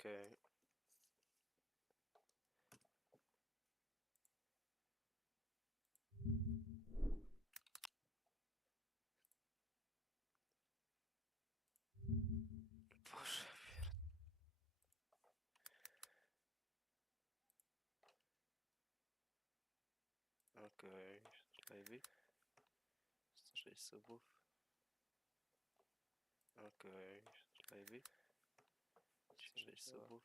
Okej. Boże, pier... Okej, okay. 106 subów. Okej, okay. 106 subów.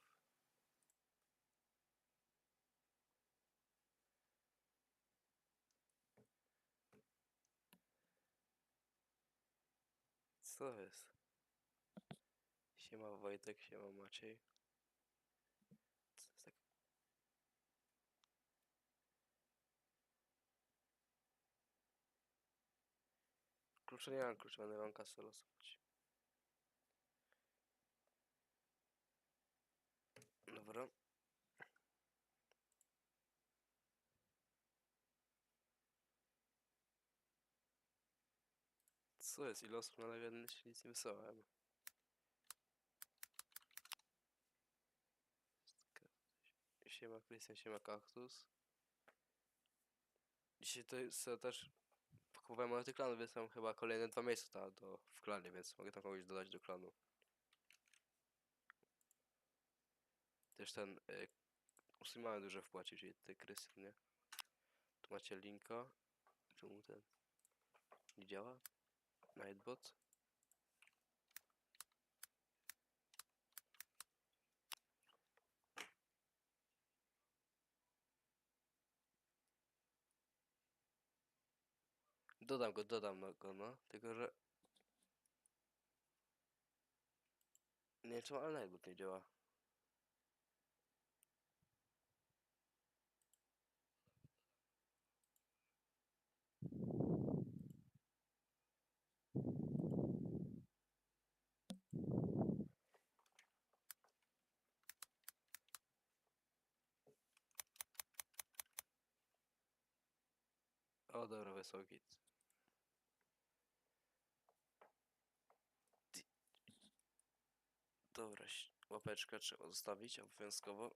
Co jest? Siema Wojtek, siema Maciej. Co jest tak? Klucze nie mam, będę wam kasę losować. Dobra. Co jest? Ile osób na live? Się nic nie wysłałem. Siema Krystian, siema Kaktus. Dzisiaj to jest też kupowałem monety klanu, więc mam chyba kolejne dwa miejsca do, w klanie, więc mogę tam kogoś dodać do klanu. Też ten y, usuwałem duże wpłaci, czyli ty Krystian, nie? Tu macie linka. Czemu ten nie działa? Nightbot. Dodam go, dodam go, no. Tylko, że... Nie wiem, czemu ale Nightbot nie działa. O, git. Ty- Dobra, łapeczkę trzeba zostawić obowiązkowo.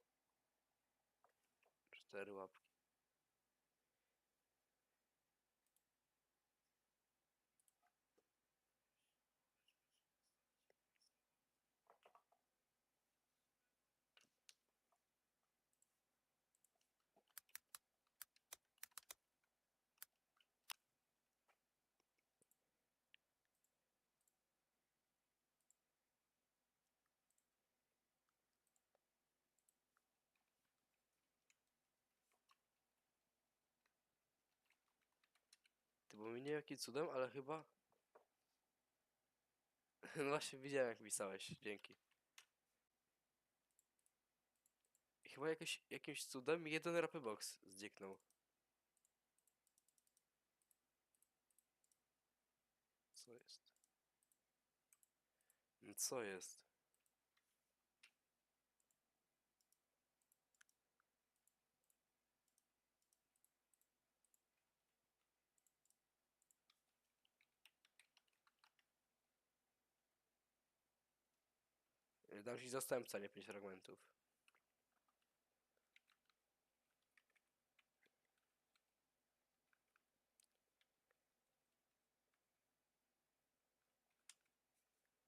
Cztery łapki. Ty, bo mi nie wiem jakim cudem, ale chyba... No właśnie widziałem jak pisałeś, dzięki. Chyba jakoś, jakimś cudem jeden rapy box zdziknął. Co jest? Co jest? Dam ci zastępca, nie pięć fragmentów.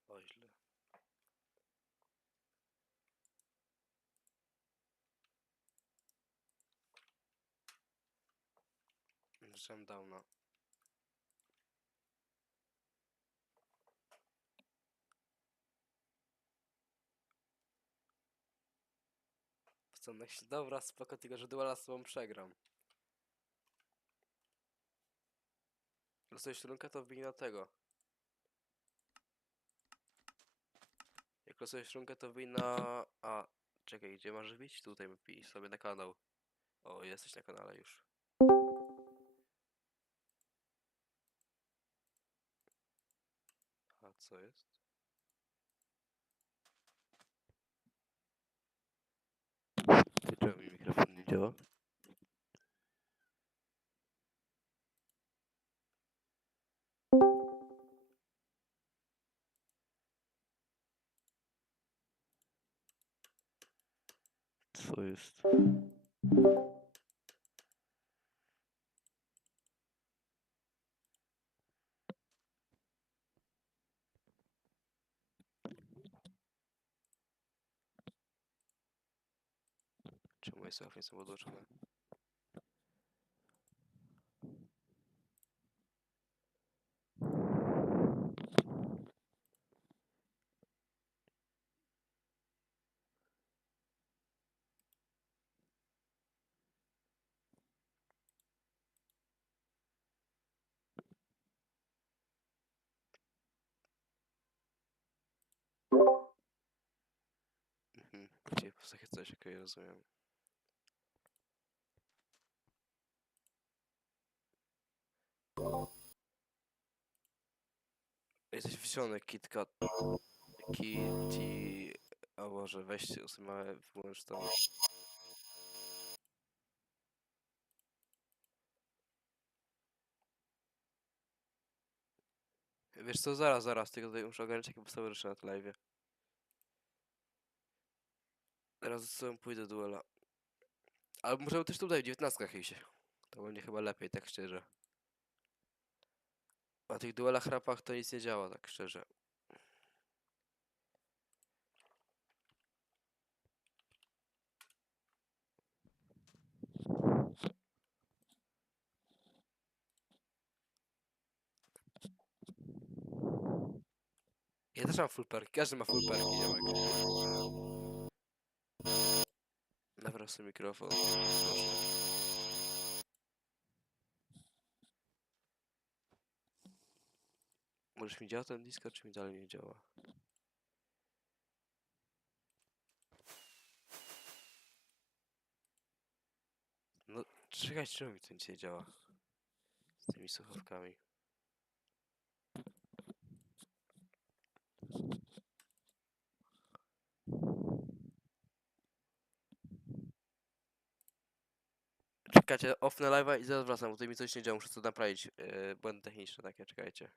O, źle. Downa. Co, no, dobra, spoko, tylko że duela z tobą przegram. Losujesz runkę, to wbij na tego. Jak losujesz runkę, to wbij na... A, czekaj, gdzie masz wbić? Tutaj wbij sobie na kanał. O, jesteś na kanale już. A co jest? Ty czemu mi mikrofon nie działa? Jest? Czemu słuchawki nie są? Mhm. Gdzie po takie coś, okej, rozumiem. Jesteś wisiony, KitKat. Kitty... O Boże, weźcie usuwamy, wyłącz to. Wiesz co, zaraz, zaraz, tylko tutaj muszę ogarnąć jakie podstawy rzeczy na tym. Teraz z sobą pójdę do duela. Ale możemy też tutaj w 19 iść. To będzie chyba lepiej, tak szczerze. Na tych duelach rapach to nic nie działa, tak szczerze. Ja też mam full perk, każdy ma full perki, ziomek. Nawracam mikrofon. Proszę. Możesz mi działa ten Discord, czy mi dalej nie działa? No, czekaj, czemu mi to nic nie działa? Z tymi słuchawkami. Czekajcie, off na live'a i zaraz wracam, bo tutaj mi coś nie działa, muszę to naprawić. Yy, błędy techniczne takie, czekajcie.